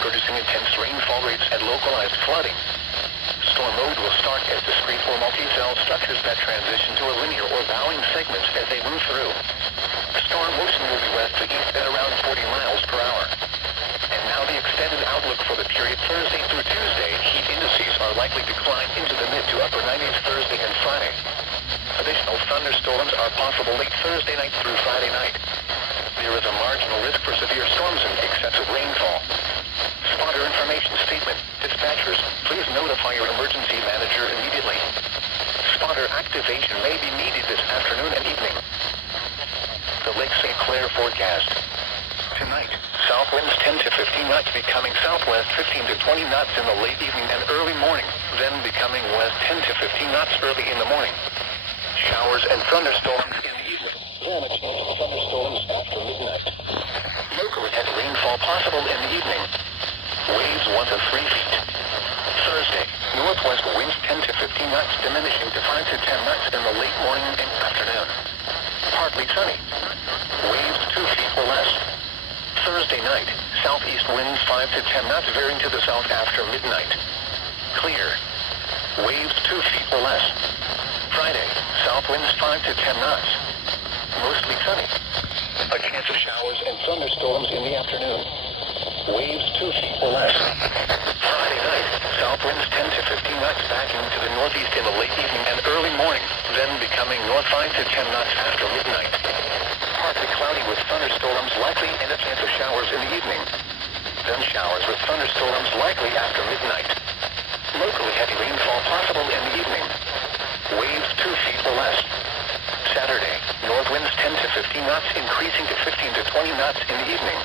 producing intense rainfall rates and localized flooding. Storm mode will start as discrete or multi-cell structures that transition to a linear or bowing segment as they move through. Storm motion will be west to east at around 40 miles per hour. And now the extended outlook for the period Thursday through Tuesday. Heat indices are likely to climb into the mid to upper 90s Thursday and Friday. Additional thunderstorms are possible late Thursday night through Friday night. There is a marginal risk for severe storms and excessive rainfall. Spotter information statement. Dispatchers, please notify your emergency manager immediately. Spotter activation may be needed this afternoon and evening. The Lake St. Clair forecast. Tonight, south winds 10 to 15 knots becoming southwest 15 to 20 knots in the late evening and early morning, then becoming west 10 to 15 knots early in the morning. Showers and thunderstorms in the evening. Then a chance of thunderstorms after midnight. Locally heavy rainfall possible in the evening. Waves 1 to 3 feet. Thursday, northwest winds 10 to 15 knots diminishing to 5 to 10 knots in the late morning and afternoon. Partly sunny. Waves 2 feet or less. Thursday night, southeast winds 5 to 10 knots veering to the south after midnight. Clear. Waves 2 feet or less. Friday, south winds 5 to 10 knots. Mostly sunny. A chance of showers and thunderstorms in the afternoon. Waves 2 feet or less. Friday night, south winds 10 to 15 knots backing to the northeast in the late evening and early morning, then becoming north 5 to 10 knots after midnight. Partly cloudy with thunderstorms likely and a chance of showers in the evening. Then showers with thunderstorms likely after midnight. Locally heavy rainfall possible in the evening. Waves 2 feet or less. Saturday, north winds 10 to 15 knots increasing to 15 to 20 knots in the evening.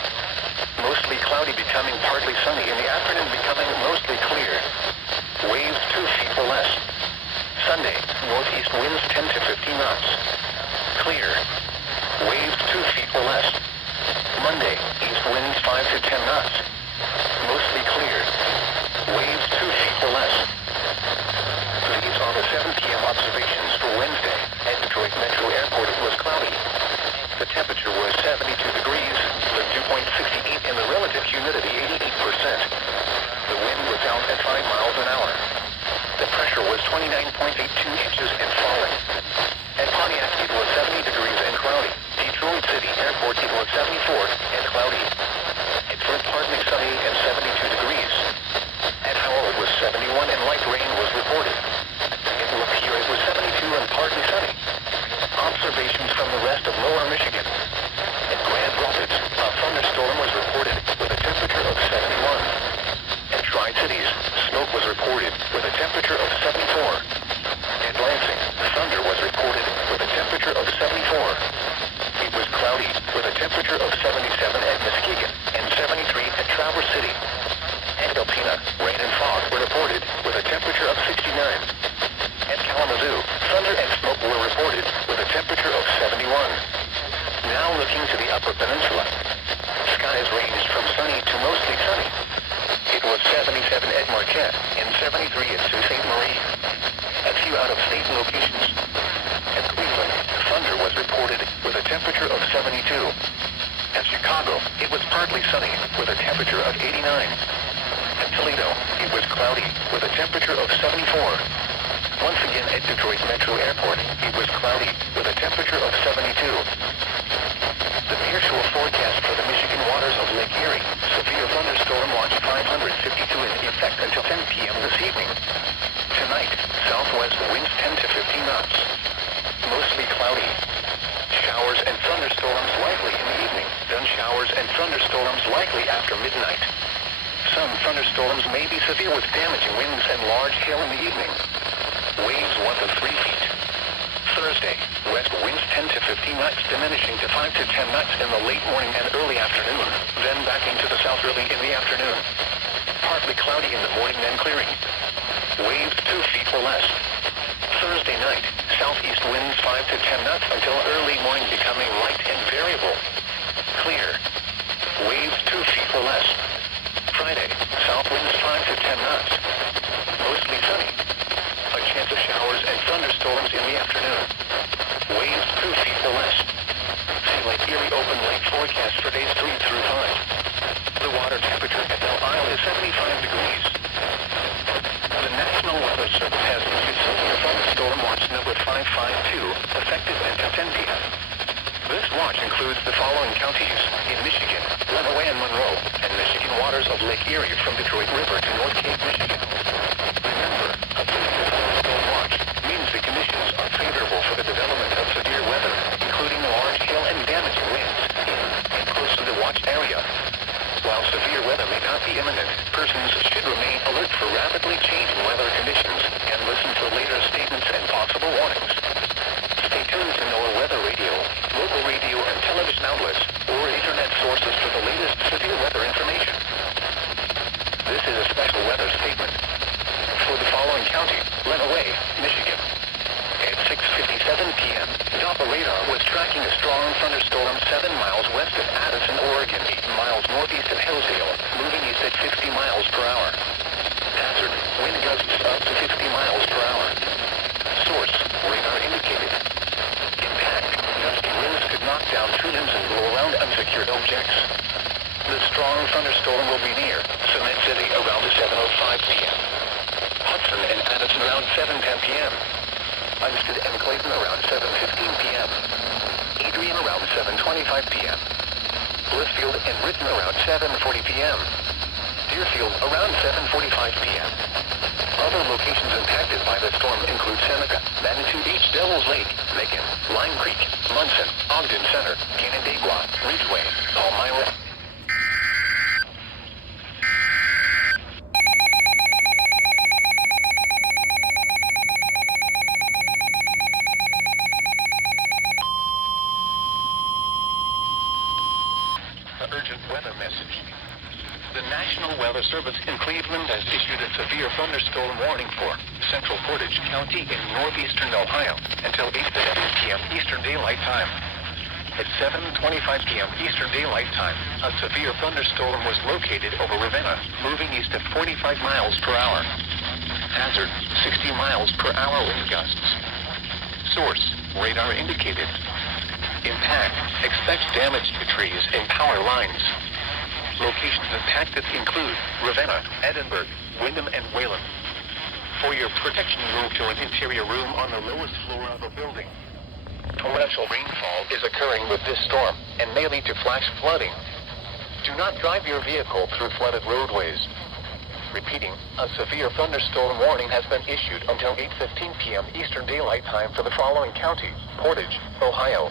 Mostly cloudy becoming partly sunny in the afternoon becoming mostly clear. Waves 2 feet or less. Sunday, northeast winds 10 to 15 knots. Clear. Waves 2 feet or less. Monday, east winds 5 to 10 knots. Mostly clear. Waves 2 feet or less. These are the 7 p.m. observations for Wednesday. At Detroit Metro Airport it was cloudy. The temperature was 72 degrees, the dew point 68 and the relative humidity 88%. The wind was out at 5 miles an hour. The pressure was 29.82 inches and falling. At Pontiac it was 70 degrees and cloudy. Detroit City Airport it was 74 and cloudy. At Flint partly sunny and 72 degrees. At Howell it was 71 and light rain was reported. At Lapeer it was 72 and partly sunny. Observations from the rest of lower Michigan. At Grand Rapids, a thunderstorm was reported with a temperature of 71. At Tri-Cities, smoke was reported with a temperature of 74. At Lansing, thunder was reported with a temperature of 74. It was cloudy with a temperature of 77 at Muskegon and 73 at Traverse City. At Alpena, rain and fog were reported with a temperature of 69. At Kalamazoo, thunder and smoke were reported with a temperature of 71. Now looking to the Upper Peninsula. Skies ranged from sunny to mostly sunny. It was 77 at Marquette and 73 at Sault Ste. Marie. A few out-of-state locations. At Cleveland, thunder was reported with a temperature of 72. At Chicago, it was partly sunny with a temperature of 89. At Toledo, it was cloudy with a temperature of 74. Once again at Detroit Metro Airport, it was cloudy with a temperature of 72. The near-shore forecast for the Michigan waters of Lake Erie. Severe thunderstorm watch 552 in effect until 10 p.m. this evening. Tonight, southwest winds 10 to 15 knots. Mostly cloudy. Showers and thunderstorms likely in the evening. Then showers and thunderstorms likely after midnight. Some thunderstorms may be severe with damaging winds and large hail in the evening. Waves 1 to 3 feet. Thursday, west winds 10 to 15 knots diminishing to 5 to 10 knots in the late morning and early afternoon, then backing to the south early in the afternoon. Partly cloudy in the morning, then clearing. Waves 2 feet or less. Thursday night, southeast winds 5 to 10 knots until early morning becoming light and variable. Clear. Waves 2 feet or less. Friday, south winds 5 to 10 knots. Mostly sunny. A chance of showers and thunderstorms in the afternoon. Waves 2 feet or less. See Lake Erie open lake forecast for days 3 through 5. The water temperature at Belle Isle 2, effective until 10 p.m. This watch includes the following counties: in Michigan, Illinois and Monroe, and Michigan waters of Lake Erie from Detroit River to North Cape, Michigan. Remember, a storm watch means the conditions are favorable for the development of severe weather, including large hail and damaging winds in and close to the watch area. While severe weather may not be imminent, persons should remain alert for rapidly changing weather conditions and listen to later statements and possible warnings. Stay tuned to NOAA Weather Radio, local radio and television outlets, or internet sources for the latest severe weather information. This is a special weather statement. For the following county, Lenawee, Michigan. At 6:57 p.m., Doppler radar was tracking a strong thunderstorm 7 miles west of Addison, Oregon, 8 miles northeast of Hillsdale, moving east at 50 miles per hour. Hazard, wind gusts up to 50 miles per hour. Source, radar indicated. Impact, gusty winds could knock down tree limbs and blow around unsecured objects. The strong thunderstorm will be near Cement City around 7:05 p.m. Hudson and Addison around 7:10 p.m. Hempstead and Clayton around 7:15 p.m. Adrian around 7:25 p.m. Blissfield and Britain around 7:40 p.m. Deerfield around 7:45 p.m. Other locations impacted by the storm include Seneca, Manitou Beach, Devil's Lake, Macon, Lime Creek, Munson, Ogden Center, Canandaigua, Ridgeway, Palmyra. Urgent weather message. The National Weather Service in Cleveland has issued a severe thunderstorm warning for central Portage County in northeastern Ohio until 8:50 p.m. Eastern Daylight Time. At 7:25 p.m. Eastern Daylight Time, a severe thunderstorm was located over Ravenna, moving east at 45 miles per hour. Hazard, 60 miles per hour wind gusts. Source, radar indicated. Impact, expect damage to trees and power lines. Locations impacted include Ravenna, Edinburgh, Wyndham, and Wayland. For your protection, move to an interior room on the lowest floor of a building. Torrential rainfall is occurring with this storm and may lead to flash flooding. Do not drive your vehicle through flooded roadways. Repeating, a severe thunderstorm warning has been issued until 8:15 p.m. Eastern Daylight Time for the following county: Portage, Ohio.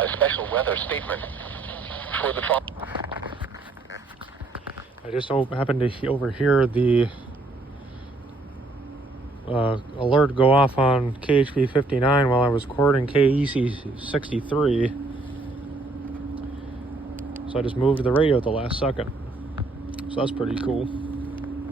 A special weather statement for the I just happened to overhear the alert go off on KHP59 while I was recording KEC63. So I just moved the radio at the last second. So that's pretty cool.